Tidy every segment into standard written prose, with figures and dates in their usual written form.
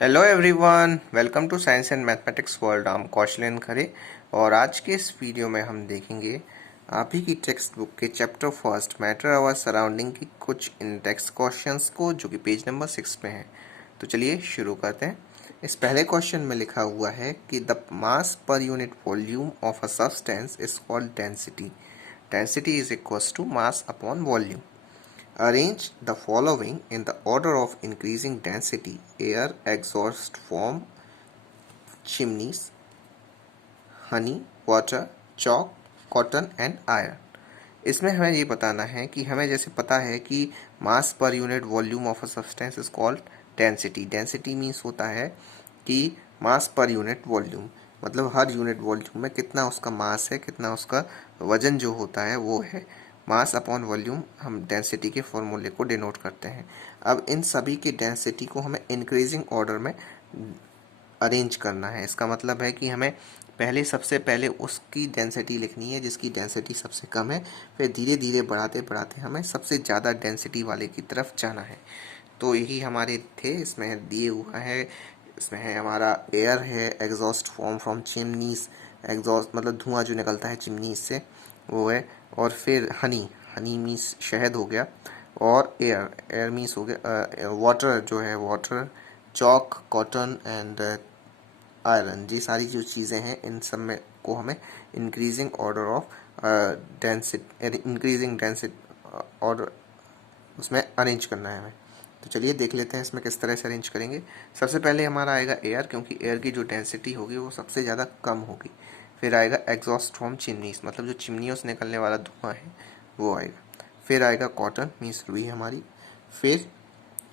Hello everyone, welcome to science and mathematics world. हम कौशलेन खरे और आज के इस वीडियो में हम देखेंगे आप ही की टेक्स्ट बुक के chapter first matter our surrounding की कुछ इन टेक्स्ट क्वेश्चंस को, जो कि पेज नंबर 6 पे हैं। तो चलिए शुरू करते हैं। इस पहले क्वेश्चन में लिखा हुआ है कि द मास पर unit volume of a substance is called density. Density is equals to mass upon volume. Arrange the following in the order of increasing density: air, exhaust from chimneys, honey, water, chalk, cotton and iron। इसमें हमें ये बताना है कि हमें जैसे पता है कि मास पर unit volume of a substance is called density. Density means होता है कि मास पर यूनिट वॉल्यूम, मतलब हर यूनिट वॉल्यूम में कितना उसका मास है, कितना उसका वजन जो होता है वो है। मास अपॉन वॉल्यूम हम डेंसिटी के फॉर्मूले को डिनोट करते हैं। अब इन सभी की डेंसिटी को हमें इंक्रीजिंग ऑर्डर में अरेंज करना है। इसका मतलब है कि हमें पहले सबसे पहले उसकी डेंसिटी लिखनी है जिसकी डेंसिटी सबसे कम है, फिर धीरे धीरे बढ़ाते बढ़ाते हमें सबसे ज़्यादा डेंसिटी वाले की तरफ जाना है। तो यही हमारे थे, इसमें दिए हुआ है। इसमें है हमारा एयर है, exhaust form from chimneys, exhaust मतलब धुआं जो निकलता है चिमनीज से वो है। और फिर हनी, हनी मीन्स शहद हो गया। और एयर, एयर मीन्स हो गया वाटर जो है water, chalk, cotton and iron. ये सारी जो चीज़ें हैं इन सब में को हमें increasing order of increasing density order उसमें अरेंज करना है हमें। तो चलिए देख लेते हैं इसमें किस तरह से अरेंज करेंगे। सबसे पहले हमारा आएगा एयर, क्योंकि एयर की जो डेंसिटी होगी वो सबसे ज़्यादा कम होगी। फिर आएगा एग्जॉस्ट फ्रॉम चिमनीज, मतलब जो चिमनियों से निकलने वाला धुआं है वो आएगा। फिर आएगा कॉटन मीन्स रुई हमारी। फिर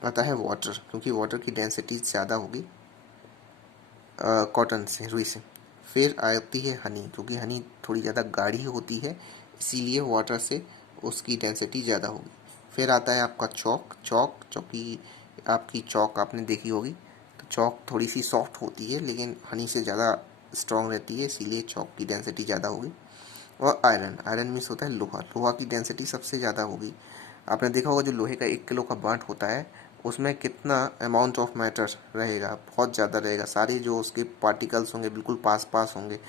आता है वाटर, क्योंकि वाटर की डेंसिटी ज़्यादा होगी कॉटन से, रुई से। फिर आती है हनी, क्योंकि हनी थोड़ी ज़्यादा गाढ़ी होती है, इसीलिए वाटर से उसकी डेंसिटी ज़्यादा होगी। फिर आता है आपका चौक, चौक चौकी आपकी चौक आपने देखी होगी। तो चौक थोड़ी सी सॉफ्ट होती है लेकिन हनी से ज़्यादा स्ट्रॉन्ग रहती है, इसीलिए चौक की डेंसिटी ज़्यादा होगी। और आयरन, आयरन मीन्स होता है लोहा, लोहा की डेंसिटी सबसे ज़्यादा होगी। आपने देखा होगा जो लोहे का 1 किलो का बांट होता है उसमें कितना अमाउंट ऑफ मैटर रहेगा, बहुत ज़्यादा रहेगा। सारे जो उसके पार्टिकल्स होंगे बिल्कुल पास पास होंगे,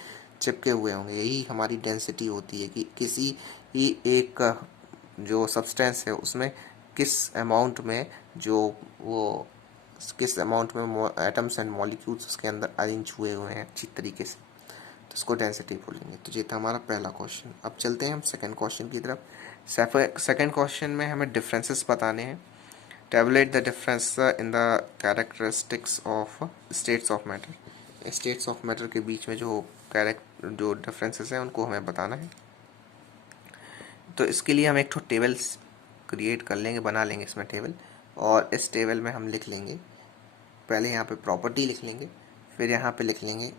चिपके हुए होंगे। यही हमारी डेंसिटी होती है कि किसी ही एक जो सब्सटेंस है उसमें किस अमाउंट में जो वो किस अमाउंट में एटम्स एंड मॉलिक्यूल्स उसके अंदर अरेंज हुए हुए हैं अच्छी तरीके से, तो इसको डेंसिटी बोलेंगे। तो ये था हमारा पहला क्वेश्चन। अब चलते हैं हम सेकंड क्वेश्चन की तरफ। सेकंड क्वेश्चन में हमें डिफरेंसेस बताने हैं। Tabulate the difference in the characteristics of states of matter. States of matter के बीच में जो डिफरेंसेस हैं उनको हमें बताना है। तो इसके लिए हम एक ठो टेबल क्रिएट कर लेंगे, बना लेंगे इसमें टेबल। और इस टेबल में हम लिख लेंगे, पहले यहाँ पे प्रॉपर्टी लिख लेंगे, फिर यहाँ पे लिख लेंगे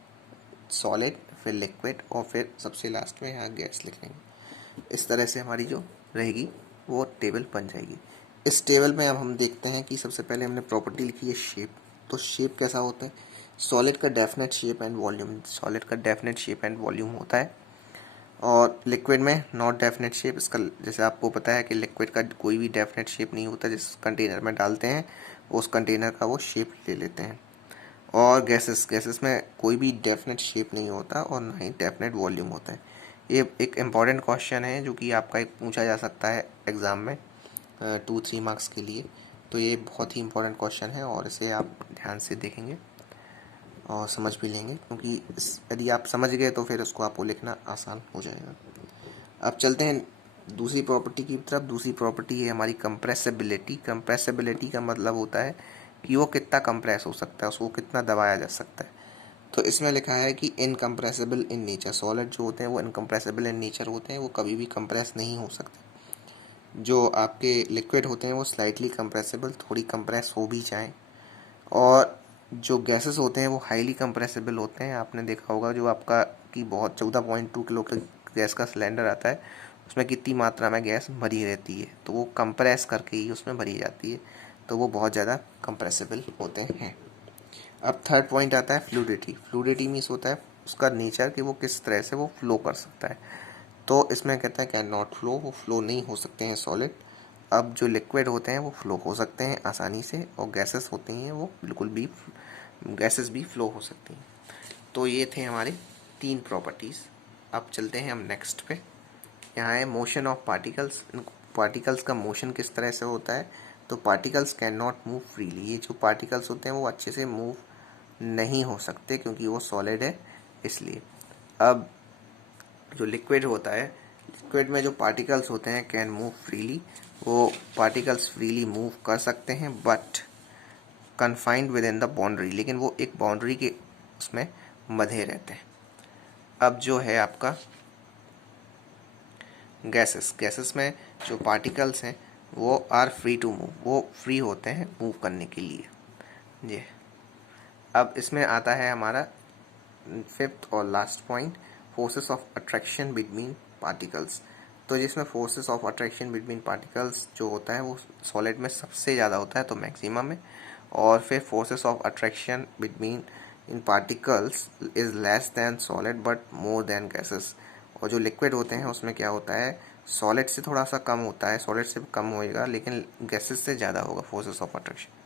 सॉलिड, फिर लिक्विड और फिर सबसे लास्ट में यहाँ गैस लिख लेंगे। इस तरह से हमारी जो रहेगी वो टेबल बन जाएगी। इस टेबल में अब हम देखते हैं कि सबसे पहले हमने प्रॉपर्टी लिखी है शेप। तो शेप कैसा होता है? सॉलिड का definite shape and volume, solid का डेफिनेट शेप एंड वॉल्यूम होता है। और लिक्विड में नॉट डेफिनेट शेप। इसका जैसे आपको पता है कि लिक्विड का कोई भी डेफिनेट शेप नहीं होता, जिस कंटेनर में डालते हैं उस कंटेनर का वो शेप ले लेते हैं। और गैसेस, गैसेस में कोई भी डेफिनेट शेप नहीं होता और ना ही डेफिनेट वॉल्यूम होता है। ये एक इम्पॉर्टेंट क्वेश्चन है जो कि आपका एक पूछा जा सकता है एग्ज़ाम में 2-3 मार्क्स के लिए। तो ये बहुत ही इम्पोर्टेंट क्वेश्चन है और इसे आप ध्यान से देखेंगे और समझ भी लेंगे, क्योंकि यदि आप समझ गए तो फिर उसको आपको लिखना आसान हो जाएगा। अब चलते हैं दूसरी प्रॉपर्टी की तरफ। दूसरी प्रॉपर्टी है हमारी कंप्रेसिबिलिटी। कंप्रेसिबिलिटी का मतलब होता है कि वो कितना कंप्रेस हो सकता है, उसको कितना दबाया जा सकता है। तो इसमें लिखा है कि इनकम्प्रेसिबल इन नेचर। सॉलिड जो होते हैं वो इनकम्प्रेसिबल इन नेचर होते हैं, वो कभी भी कंप्रेस नहीं हो सकते। जो आपके लिक्विड होते हैं वो स्लाइटली कंप्रेसिबल, थोड़ी कंप्रेस हो भी जाएं। और जो गैसेस होते हैं वो हाईली कंप्रेसिबल होते हैं। आपने देखा होगा जो आपका कि बहुत 14.2 किलो का गैस का सिलेंडर आता है उसमें कितनी मात्रा में गैस भरी रहती है, तो वो कंप्रेस करके ही उसमें भरी जाती है, तो वो बहुत ज़्यादा कंप्रेसिबल होते हैं। अब थर्ड पॉइंट आता है फ्लूइडिटी। फ्लूइडिटी मीन्स होता है उसका नेचर कि वो किस तरह से वो फ्लो कर सकता है। तो इसमें कहता है कैन नॉट फ्लो, वो फ्लो नहीं हो सकते हैं सॉलिड। अब जो लिक्विड होते हैं वो फ्लो हो सकते हैं आसानी से, और गैसेस होती हैं वो बिल्कुल भी गैसेस भी फ्लो हो सकती हैं। तो ये थे हमारे 3 प्रॉपर्टीज़। अब चलते हैं हम नेक्स्ट पे। यहाँ है मोशन ऑफ पार्टिकल्स। पार्टिकल्स का मोशन किस तरह से होता है? तो particles can not move freely. ये जो पार्टिकल्स होते हैं वो अच्छे से मूव नहीं हो सकते क्योंकि वो सॉलिड है, इसलिए। अब जो लिक्विड होता है, लिक्विड में जो पार्टिकल्स होते हैं कैन मूव फ्रीली। वो पार्टिकल्स फ्रीली मूव कर सकते हैं but confined with in the boundary, लेकिन वो एक बाउंड्री के उसमें बंधे रहते हैं। अब जो है आपका गैसेस, गैसेस में जो पार्टिकल्स हैं वो आर फ्री टू मूव, वो फ्री होते हैं मूव करने के लिए। जी, अब इसमें आता है हमारा 5th और last point, forces of attraction between particles. तो जिसमें forces of attraction between particles जो होता है वो सॉलिड में सबसे ज़्यादा होता है, तो मैक्सिमम में। और फिर forces of attraction between in particles is less than solid but more than gases. और जो लिक्विड होते हैं उसमें क्या होता है, सॉलिड से थोड़ा सा कम होता है, सॉलिड से कम होएगा लेकिन गैसेस से ज़्यादा होगा फोर्सेस ऑफ अट्रैक्शन।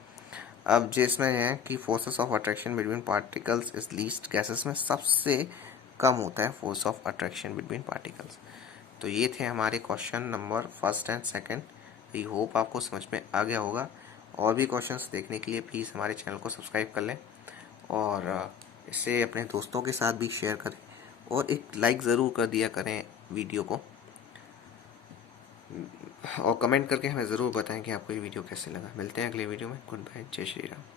अब जिसमें है कि forces of attraction between particles is least, gases में सबसे कम होता है force of attraction between particles. तो ये थे हमारे question number 1st and 2nd। I hope आपको समझ में आ गया होगा। और भी क्वेश्चंस देखने के लिए प्लीज़ हमारे चैनल को सब्सक्राइब कर लें और इसे अपने दोस्तों के साथ भी शेयर करें और एक लाइक ज़रूर कर दिया करें वीडियो को, और कमेंट करके हमें ज़रूर बताएं कि आपको ये वीडियो कैसे लगा। मिलते हैं अगले वीडियो में। गुड बाय, जय श्री राम।